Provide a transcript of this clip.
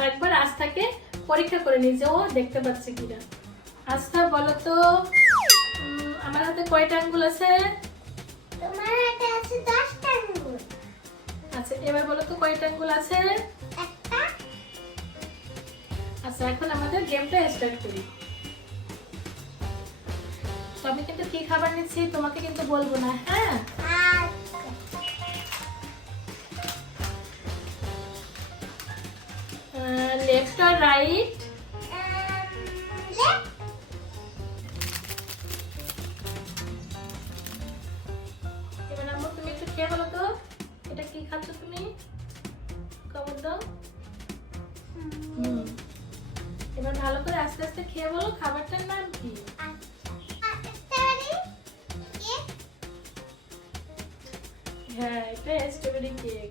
আর একবার আস্থাকে পরীক্ষা করে নিই যে ও দেখতে পাচ্ছে কিনা। আস্থা বলো তো আমার হাতে কয়টা আঙ্গুল আছে? তোমার হাতে আছে 10টা আঙ্গুল। আচ্ছা এবার বলো তো কয়টা আঙ্গুল আছে? একটা। আচ্ছা এখন আমাদের গেমটা স্টার্ট করি। তো আমি কিন্তু কি খাবার নিচ্ছি তোমাকে কিন্তু বলবো না, হ্যাঁ? লেফট আর রাইট? এবার আম্মু তুমি একটু খেয়ে বলো তো এটা কি খাচ্ছ তুমি? খবর দাও। এবার ভালো করে আস্তে আস্তে খেয়ে বলো খাবারটার নাম কি? হ্যাঁ এটা স্ট্রবেরি কেক।